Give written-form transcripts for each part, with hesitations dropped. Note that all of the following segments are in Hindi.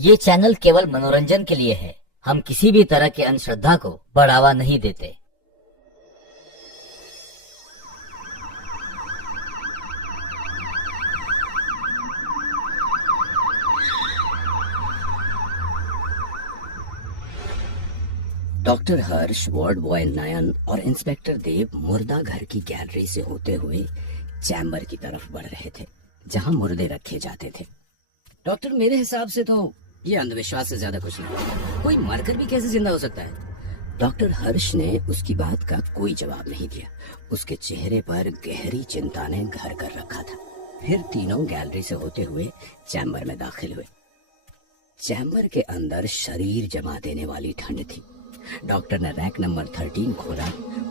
ये चैनल केवल मनोरंजन के लिए है। हम किसी भी तरह के अंधश्रद्धा को बढ़ावा नहीं देते। डॉक्टर हर्ष, वार्ड बॉय नयन और इंस्पेक्टर देव मुर्दा घर की गैलरी से होते हुए चैम्बर की तरफ बढ़ रहे थे, जहां मुर्दे रखे जाते थे। डॉक्टर, मेरे हिसाब से तो ये अंधविश्वास से ज्यादा कुछ नहीं। कोई मरकर भी कैसे जिंदा हो सकता है? डॉक्टर हर्ष ने उसकी बात का कोई जवाब नहीं दिया। उसके चेहरे पर गहरी चिंता ने घर कर रखा था। फिर तीनों गैलरी से होते हुए चैम्बर में दाखिल हुए। चैम्बर के अंदर शरीर जमा देने वाली ठंड थी। डॉक्टर ने रैक नंबर 13 खोला।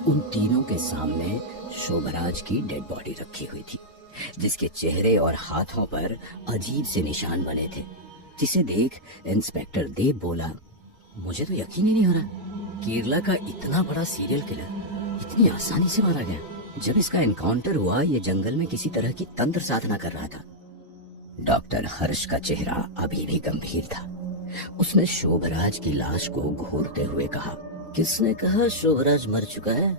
उन तीनों के सामने शोभराज की डेड बॉडी रखी हुई थी, जिसके चेहरे और हाथों पर अजीब से निशान बने थे, जिसे देख इंस्पेक्टर देव बोला, मुझे तो यकीन ही नहीं हो रहा, केरला का इतना बड़ा सीरियल किलर इतनी आसानी से मारा गया। जब इसका एनकाउंटर हुआ, ये जंगल में किसी तरह की तंत्र साधना कर रहा था। डॉक्टर हर्ष का चेहरा अभी भी गंभीर था। उसने शोभराज की लाश को घूरते हुए कहा, किसने कहा शोभराज मर चुका है?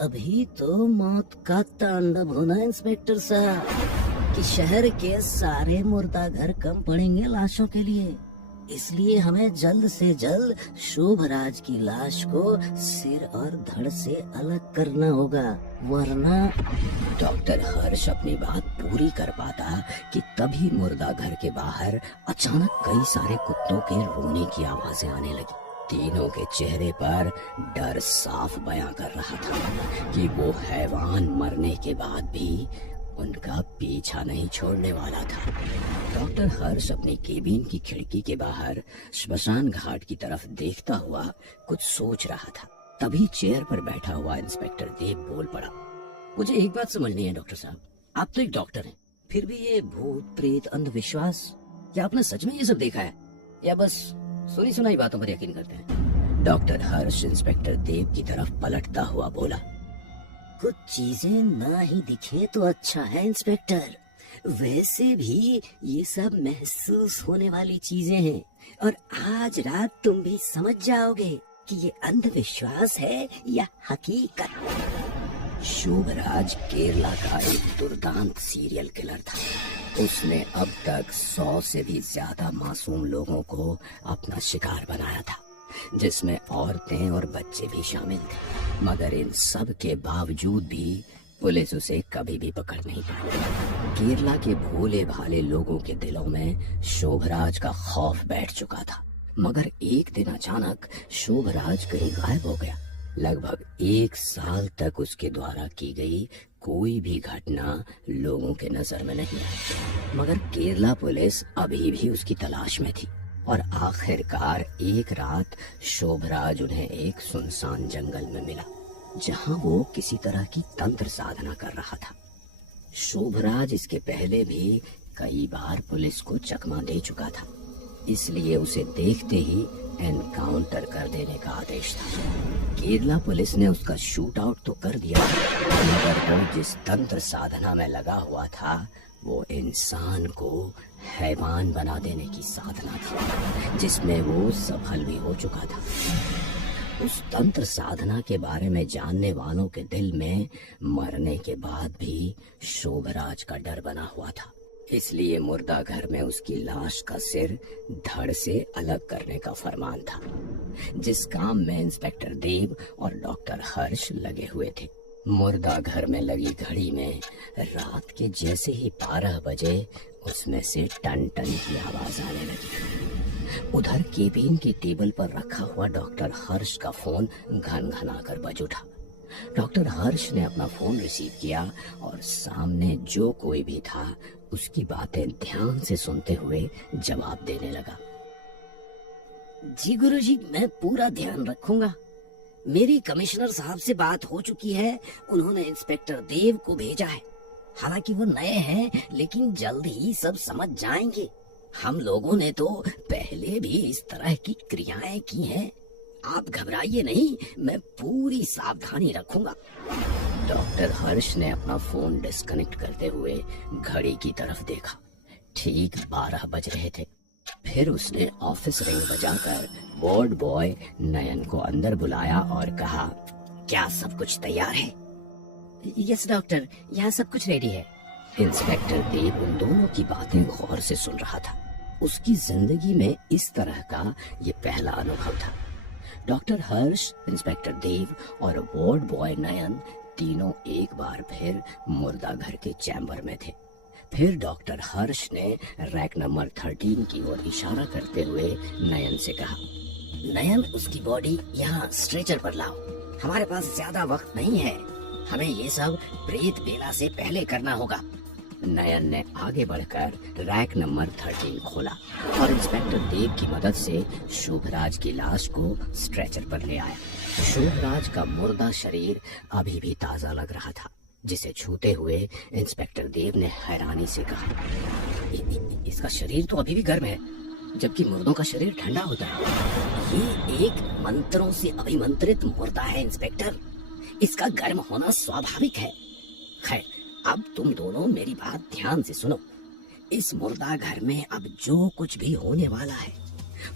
अभी तो मौत का तांडव होना इंस्पेक्टर साहब, कि शहर के सारे मुर्दा घर कम पड़ेंगे लाशों के लिए। इसलिए हमें जल्द से जल्द शोभराज की लाश को सिर और धड़ से अलग करना होगा, वरना। डॉक्टर हर्ष अपनी बात पूरी कर पाता कि तभी मुर्दा घर के बाहर अचानक कई सारे कुत्तों के रोने की आवाजें आने लगी। तीनों के चेहरे पर डर साफ बयां कर रहा था कि वो हैवान मरने के बाद भी उनका पीछा नहीं छोड़ने वाला था। डॉक्टर हर्ष अपनी केबिन की खिड़की के बाहर श्मशान घाट की तरफ देखता हुआ कुछ सोच रहा था। तभी चेयर पर बैठा हुआ इंस्पेक्टर देव बोल पड़ा, मुझे एक बात समझनी है डॉक्टर साहब, आप तो एक डॉक्टर हैं, फिर भी ये भूत प्रेत अंधविश्वास, क्या आपने सच में ये सब देखा है या बस सुनी सुनाई बातों पर यकीन करते हैं? डॉक्टर हर्ष इंस्पेक्टर देव की तरफ पलटता हुआ बोला, कुछ चीजें ना ही दिखे तो अच्छा है इंस्पेक्टर। वैसे भी ये सब महसूस होने वाली चीजें हैं, और आज रात तुम भी समझ जाओगे कि ये अंधविश्वास है या हकीकत। शोभराज केरला का एक दुर्दांत सीरियल किलर था। उसने अब तक 100 से भी ज्यादा मासूम लोगों को अपना शिकार बनाया था, जिसमें औरतें और बच्चे भी शामिल थे। मगर इन सब के बावजूद भी पुलिस उसे कभी भी पकड़ नहीं पाई। केरला के भोले भाले लोगों के दिलों में शोभराज का खौफ बैठ चुका था। मगर एक दिन अचानक शोभराज कहीं गायब हो गया। लगभग 1 साल तक उसके द्वारा की गई कोई भी घटना लोगों के नजर में नहीं आई। मगर केरला पुलिस अभी भी उसकी तलाश में थी, और आखिरकार एक रात शोभराज उन्हें एक सुनसान जंगल में मिला, जहां वो किसी तरह की तंत्र साधना कर रहा था। शोभराज इसके पहले भी कई बार पुलिस को चकमा दे चुका था, इसलिए उसे देखते ही एनकाउंटर कर देने का आदेश था। केरला पुलिस ने उसका शूट आउट तो कर दिया, मगर वो जिस तंत्र साधना में लगा हुआ था वो इंसान को हैवान बना देने की साधना थी, जिसमें वो सफल भी हो चुका था। उस तंत्र साधना के बारे में जानने वालों के दिल में मरने के बाद भी शोभराज का डर बना हुआ था। इसलिए मुर्दा घर में उसकी लाश का सिर धड़ से अलग करने का फरमान था, जिस काम में इंस्पेक्टर देव और डॉक्टर हर्ष लगे हुए थे। मुर्दा घर में लगी घड़ी में रात के जैसे ही 12 बजे उसमें से टन टन की आवाज आने लगी। उधर केबिन की टेबल पर रखा हुआ डॉक्टर हर्ष का फोन घन-घना कर बज उठा। डॉक्टर हर्ष ने अपना फोन रिसीव किया और सामने जो कोई भी था उसकी बातें ध्यान से सुनते हुए जवाब देने लगा। जी गुरुजी, मैं पूरा ध्यान रखूंगा। मेरी कमिश्नर साहब से बात हो चुकी है, उन्होंने इंस्पेक्टर देव को भेजा है। हालांकि वो नए हैं, लेकिन जल्द ही सब समझ जाएंगे। हम लोगों ने तो पहले भी इस तरह की क्रियाएं की हैं। आप घबराइए नहीं, मैं पूरी सावधानी रखूंगा। डॉक्टर हर्ष ने अपना फोन डिस्कनेक्ट करते हुए घड़ी की तरफ देखा। ठीक 12 बज रहे थे। फिर उसने ऑफिस रिंग बजाकर वार्ड बॉय नयन को अंदर बुलाया और कहा, क्या सब कुछ तैयार है? यस डॉक्टर, यहाँ सब कुछ रेडी है। इंस्पेक्टर देव उन दोनों की बातें गौर से सुन रहा था। उसकी जिंदगी में इस तरह का ये पहला अनुभव था। डॉक्टर हर्ष, इंस्पेक्टर देव और वार्ड बॉय नयन तीनों एक बार फिर मुर्दा घर के चैम्बर में थे। फिर डॉक्टर हर्ष ने रैक नंबर 13 की ओर इशारा करते हुए नयन से कहा, नयन, उसकी बॉडी यहाँ स्ट्रेचर पर लाओ। हमारे पास ज्यादा वक्त नहीं है, हमें ये सब प्रेत बेला से पहले करना होगा। नयन ने आगे बढ़कर रैक नंबर 13 खोला और इंस्पेक्टर देव की मदद से शोभराज की लाश को स्ट्रेचर पर ले आया। शोभराज का मुर्दा शरीर अभी भी ताजा लग रहा था, जिसे छूते हुए इंस्पेक्टर देव ने हैरानी से कहा, इसका शरीर तो अभी भी गर्म है, जबकि मुर्दों का शरीर ठंडा होता है। ये एक मंत्रों से अभिमंत्रित मुर्दा है इंस्पेक्टर, इसका गर्म होना स्वाभाविक है। खैर, अब तुम दोनों मेरी बात ध्यान से सुनो। इस मुर्दा घर में अब जो कुछ भी होने वाला है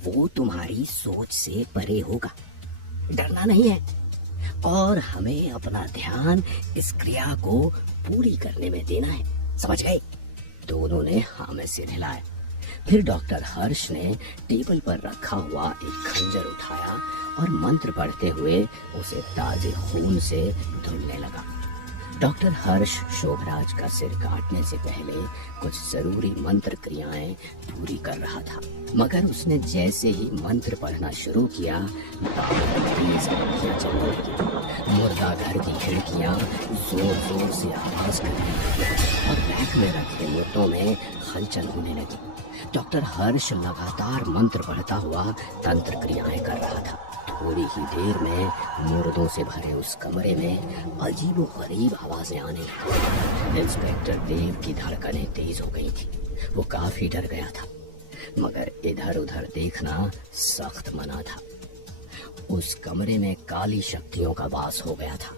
वो तुम्हारी सोच से परे होगा। डरना नहीं है और हमें अपना ध्यान इस क्रिया को पूरी करने में देना है, समझ गए? दोनों ने हाँ में सिर हिलाया। फिर डॉक्टर हर्ष ने टेबल पर रखा हुआ एक खंजर उठाया और मंत्र पढ़ते हुए उसे ताजे खून से धुलने लगा। डॉक्टर हर्ष शोभराज का सिर काटने से पहले कुछ जरूरी मंत्र क्रियाएं पूरी कर रहा था, मगर उसने जैसे ही मंत्र पढ़ना शुरू किया, तेज आंधियां चलने लगी। मुर्दा घर की खिड़कियां जोर जोर से आवाज करने लगी और रैक में रखे मुर्दों में हलचल होने लगी। डॉक्टर हर्ष लगातार मंत्र पढ़ता हुआ तंत्र क्रियाएं कर रहा था। थोड़ी ही देर में मुर्दों से भरे उस कमरे में अजीबोगरीब आवाजें आने लगी। इंस्पेक्टर देव की धड़कनें तेज हो गई थी। वो काफी डर गया था, मगर इधर उधर देखना सख्त मना था। उस कमरे में काली शक्तियों का वास हो गया था।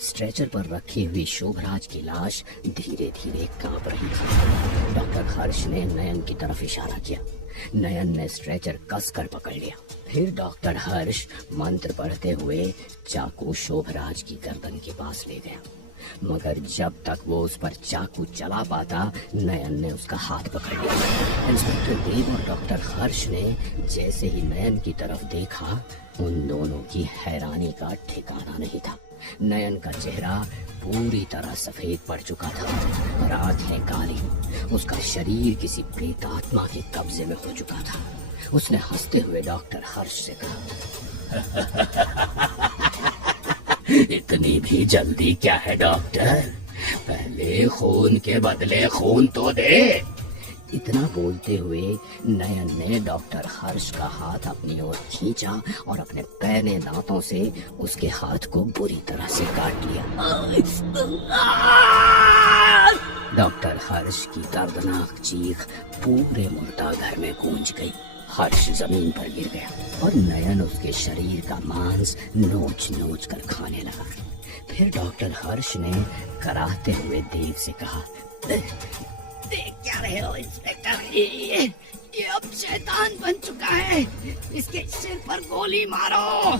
स्ट्रेचर पर रखी हुई शोभराज की लाश धीरे धीरे कांप रही थी। डॉक्टर हर्ष ने नयन की तरफ इशारा किया। नयन ने स्ट्रेचर कसकर पकड़ लिया। फिर डॉक्टर हर्ष मंत्र पढ़ते हुए चाकू शोभराज की गर्दन के पास ले गया, मगर जब तक वो उस पर चाकू चला पाता, नयन ने उसका हाथ पकड़ लिया। इंस्पेक्टर देव और डॉक्टर हर्ष ने जैसे ही नयन की तरफ देखा, उन दोनों की हैरानी का ठिकाना नहीं था। नयन का चेहरा पूरी तरह सफेद पड़ चुका था और आंखें काली। उसका शरीर किसी प्रेतात्मा के कब्जे में हो चुका था। उसने हंसते हुए डॉक्टर हर्ष से कहा, इतनी भी जल्दी क्या है डॉक्टर? पहले खून के बदले खून तो दे। इतना बोलते हुए नयन ने डॉक्टर हर्ष का हाथ अपनी ओर खींचा और अपने पैने दांतों से उसके हाथ को बुरी तरह से काट लिया। डॉक्टर हर्ष की दर्दनाक चीख पूरे मुर्दा घर में गूंज गई। हर्ष जमीन पर गिर गया और नयन उसके शरीर का मांस नोच नोच कर खाने लगा। फिर डॉक्टर हर्ष ने कराहते हुए देव से कहा, देख क्या रहे हो इंस्पेक्टर? ये अब शैतान बन चुका है, इसके सिर पर गोली मारो,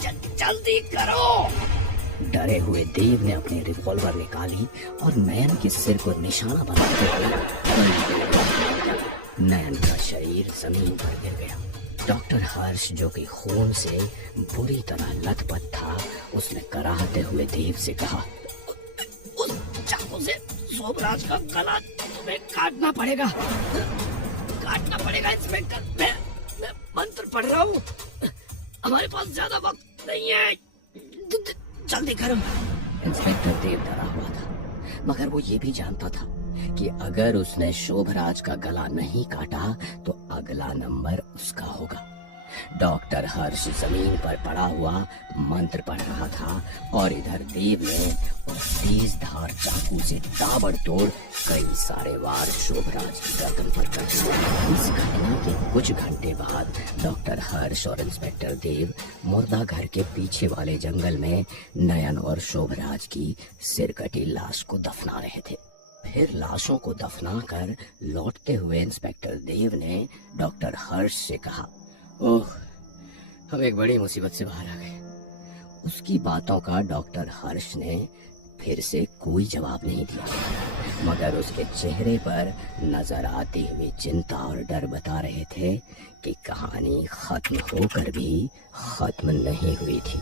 जल्दी करो। डरे हुए देव ने अपनी रिवॉल्वर निकाली और नयन के सिर को निशाना बनाते हुए नयन का शरीर जमीन पर गिर गया। डॉक्टर हर्ष, जो कि खून से बुरी तरह लथपथ था, उसने कराहते हुए देव से कहा, उस चाकू से शोभराज का गला तुम्हें काटना पड़ेगा इंस्पेक्टर। मैं मंत्र पढ़ रहा हूँ, हमारे पास ज्यादा वक्त नहीं है, जल्दी करो। इंस्पेक्टर देव डरा हुआ था, मगर वो ये भी जानता था कि अगर उसने शोभराज का गला नहीं काटा तो अगला नंबर उसका होगा। डॉक्टर हर्ष जमीन पर पड़ा हुआ मंत्र पढ़ रहा था और इधर देव ने उस तेज धार चाकू से ताबड़तोड़ कई सारे वार शोभराज की गर्दन पर कर दिए। इस घटना के कुछ घंटे बाद डॉक्टर हर्ष और इंस्पेक्टर देव मुर्दा घर के पीछे वाले जंगल में नयन और शोभराज की सिरकटी लाश को दफना रहे थे। फिर लाशों को दफनाकर लौटते हुए इंस्पेक्टर देव ने डॉक्टर हर्ष से कहा, ओह, हम एक बड़ी मुसीबत से बाहर आ गए। उसकी बातों का डॉक्टर हर्ष ने फिर से कोई जवाब नहीं दिया, मगर उसके चेहरे पर नजर आती हुई चिंता और डर बता रहे थे कि कहानी खत्म होकर भी खत्म नहीं हुई थी।